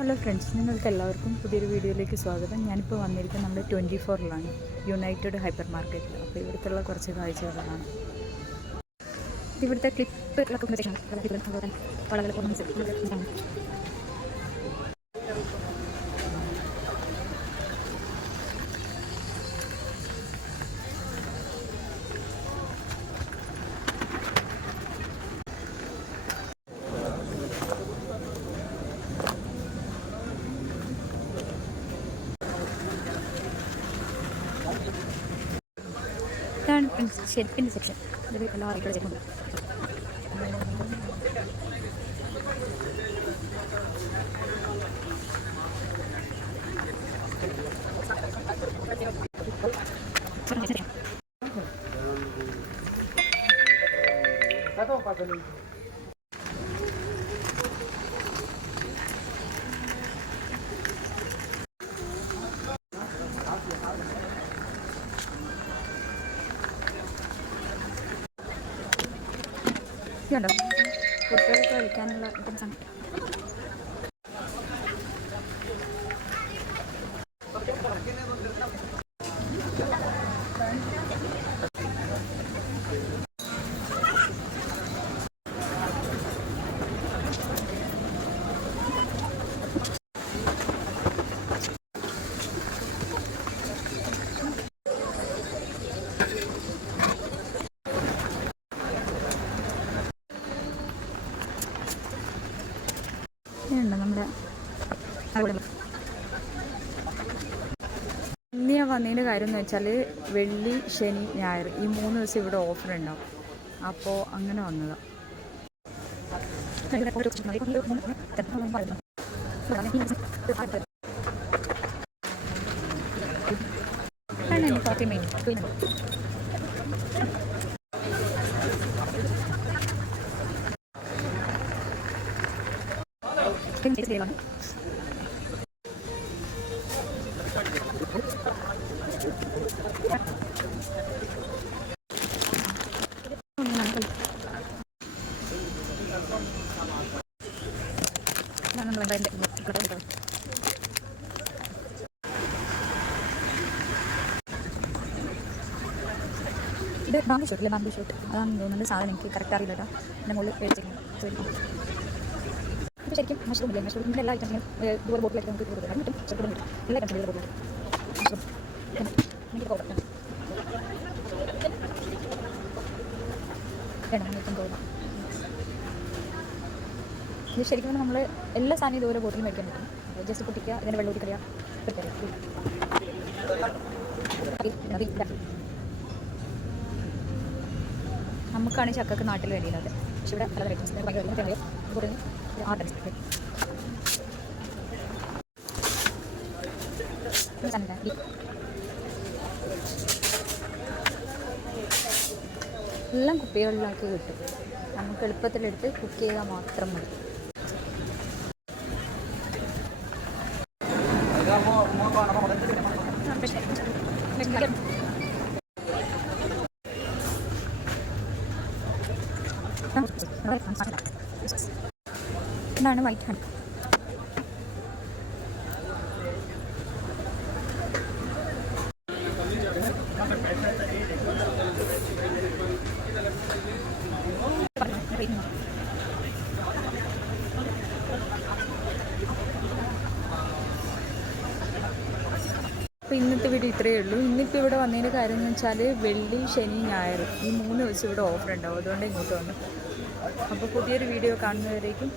Hello friends, നിങ്ങൾക്ക് എല്ലാവർക്കും പുതിയൊരു വീഡിയോയിലേക്ക് സ്വാഗതം. ഞാനിപ്പോൾ വന്നിരിക്കുന്നത് നമ്മുടെ 24-ലാണ്, യുണൈറ്റഡ് ഹൈപ്പർ മാർക്കറ്റിൽ. അപ്പോൾ ഇവിടുത്തുള്ള കുറച്ച് കാഴ്ചകളാണ്. ഇവിടുത്തെ ക്ലിപ്പ് ഇതാണ് ഷെൽഫിൻ്റെ സെക്ഷൻ. ഇത് എല്ലാ ആളുകളും ചെയ്യുന്നുണ്ട്. ഇതുണ്ടോ, കുട്ടികൾക്ക് കളിക്കാനുള്ള ഐറ്റംസാണ്. ഇതുണ്ട് നമ്മുടെ ഇന്ന് ഞാൻ വന്നതിൻ്റെ കാര്യം എന്ന് വെച്ചാൽ വെള്ളി, ശനി, ഞായർ ഈ 3 ദിവസം ഇവിടെ ഓഫർ ഉണ്ടാവും. അപ്പോൾ അങ്ങനെ വന്നതാണ്. ഇത് ബാമ്പു ഷൂട്ടില്ലേ, ബാമ്പു ഷൂട്ട് അതാണെന്ന് തോന്നുന്നുണ്ട്. സാധനം എനിക്ക് കറക്റ്റ് അറിയില്ല കേട്ടോ. എൻ്റെ മുകളിൽ മേടിച്ചിരിക്കുന്നു. ഇത് ശരിക്കും മഷ്റൂം ഇല്ലേ, മഷ്റൂമിൻ്റെ എല്ലാ ഐറ്റംസിനും ദൂരെ ബോട്ടിലേക്ക് നമുക്ക് കൊടുക്കാം. കിട്ടും, ചെറുപ്പം കിട്ടും, എല്ലാ ഐറ്റംസും ബോട്ടിൽ മഷ്റൂം എനിക്ക് പോകാം വേണം. എനിക്കും പോകാം. ഇത് ശരിക്കും നമ്മൾ എല്ലാ സാധനവും ഇതുപോലെ ബോട്ടിൽ മേടിക്കാൻ പറ്റും. ജസ്റ്റ് പൊട്ടിക്കുക, ഇതിൻ്റെ വെള്ളം ഊറ്റി കളയുക, നമുക്കാണ് ചക്കക്ക് നാട്ടിൽ വേണ്ടിയുള്ളത്. പക്ഷെ ഇവിടെ പല ഐറ്റംസ് കുറഞ്ഞ് എല്ലാം കുപ്പികളിലാക്കി കിട്ടും. നമുക്ക് എളുപ്പത്തിലെടുത്ത് കുക്ക് ചെയ്താൽ മാത്രം മതി. ഇതാണ് വൈറ്റ് ഹണി. അപ്പോൾ ഇന്നത്തെ വീഡിയോ ഇത്രയേ ഉള്ളൂ. ഇന്നിപ്പോൾ ഇവിടെ വന്നതിൻ്റെ കാര്യം എന്ന് വെച്ചാൽ വെള്ളി, ശനി, ഞായർ ഈ 3 ദിവസം ഇവിടെ ഓഫർ ഉണ്ടാവും. അതുകൊണ്ട് ഇങ്ങോട്ട് വന്നു. അപ്പോൾ പുതിയൊരു വീഡിയോ കാണുന്നവരേക്കും